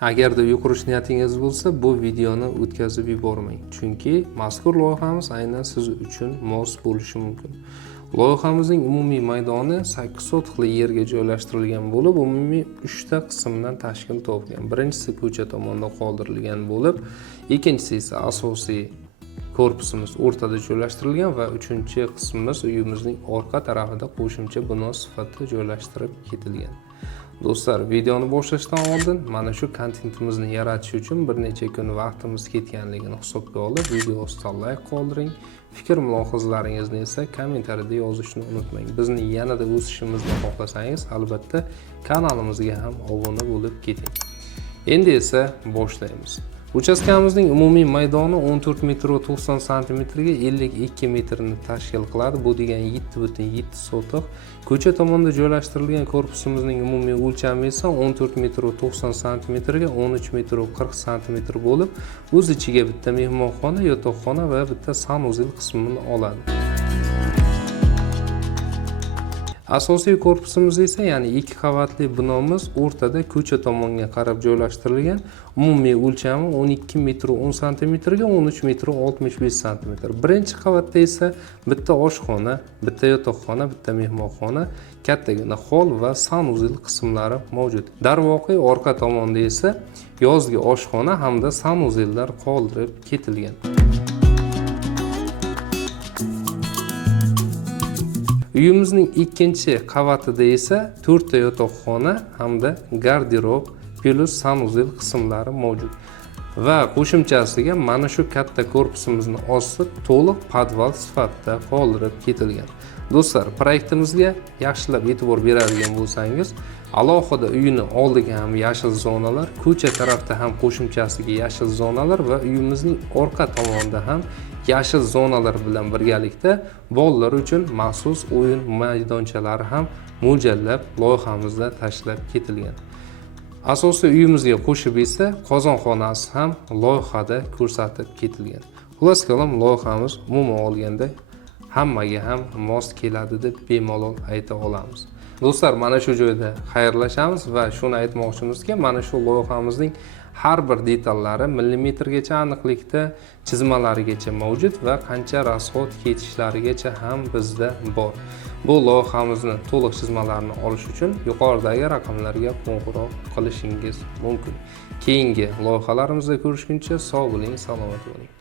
Agarda uy qurish niyatingiz bo'lsa, bu videoni o'tkazib yubormang. Chunki mazkur loyihamiz aynan siz uchun mos bo'lishi mumkin. Loyihamizning umumiy maydoni 8 sotixli yerga joylashtirilgan bo'lib, umumiy 3 ta qismdan tashkil topgan. Birinchisi ko'cha tomonda qoldirilgan bo'lib, ikkinchisi esa asosiy korpusimiz o'rtada joylashtirilgan va uchinchi qismimiz uyimizning orqa tarafida qo'shimcha bino sifatida joylashtirib ketilgan. Do'stlar, videoni boshlashdan oldin mana shu kontentimizni yaratish uchun bir necha kun vaqtimiz ketganligini hisobga olib, video ostiga like qoldiring. Fikr mulohazalaringizni esa kommentariyada yozishni unutmang. Bizni yanada o'sishimizni xohlasangiz, albatta kanalimizga ham obuna bo'lib keting. Endi esa boshlaymiz. Uchastkamizning umumiy maydoni 14 metr 90 santimetrga 52 metrni tashkil qiladi. Bu degani 7,7 sotix. Ko'cha tomonda joylashtirilgan korpusimizning umumiy o'lchami esa 14 metr 90 santimetrga 13 metr 40 santimetr bo'lib, o'z ichiga bitta mehmonxona, yotoqxona va bitta sanuzel qismini oladi. Asosiy korpusimiz esa, ya'ni 2 qavatli binomiz o'rtada ko'cha tomonga qarab joylashtirilgan. Umumiy o'lchami 12 metr 10 santimetrga 13 metr 65 santimetr. Birinchi qavatda esa bitta oshxona, bitta yotoqxona, bitta mehmonxona, kattagina hol va sanuzel qismlari mavjud. Darvoqe orqa tomonda esa yozgi oshxona hamda sanuzellar qoldirib ketilgan. Uyimizning ikkinchi qavatida esa 4 ta yotoqxona hamda garderob plus sanuzel qismlari mavjud. Va qo'shimchasiga mana shu katta korpusimizni osti to'liq podval sifatida qoldirib ketilgan. Do'stlar, proyektimizga yaxshilab e'tibor beradigan bo'lsangiz, alohida uyini oldiga ham yashil zonalar, ko'cha tarafda ham qo'shimchasiga yashil zonalar va uyimizning orqa tomonida ham yashil zonalar bilan birgalikda bolalar uchun maxsus o'yin maydonchalari ham mo'ljallab loyihamizda tashlab ketilgan. Asosiy uyimizga qo'shib esa qozonxonasi ham loyihada ko'rsatib ketilgan. Xullas kalom, loyihamiz umuman olganda hammaga ham mos keladi deb bemalol ayta olamiz. Do'stlar, mana shu joyda xayrlashamiz va shuni aytmoqchimizki, mana shu loyihamizning har bir detallari millimetrgacha aniqlikda chizmalarigacha mavjud va qancha rasxod ketishlarigacha ham bizda bor. Bu loyihamizni to'liq chizmalarini olish uchun yuqoridagi raqamlarga qo'ng'iroq qilishingiz mumkin. Keyingi loyihalarimizda ko'rishguncha sog' bo'ling, salomat bo'ling.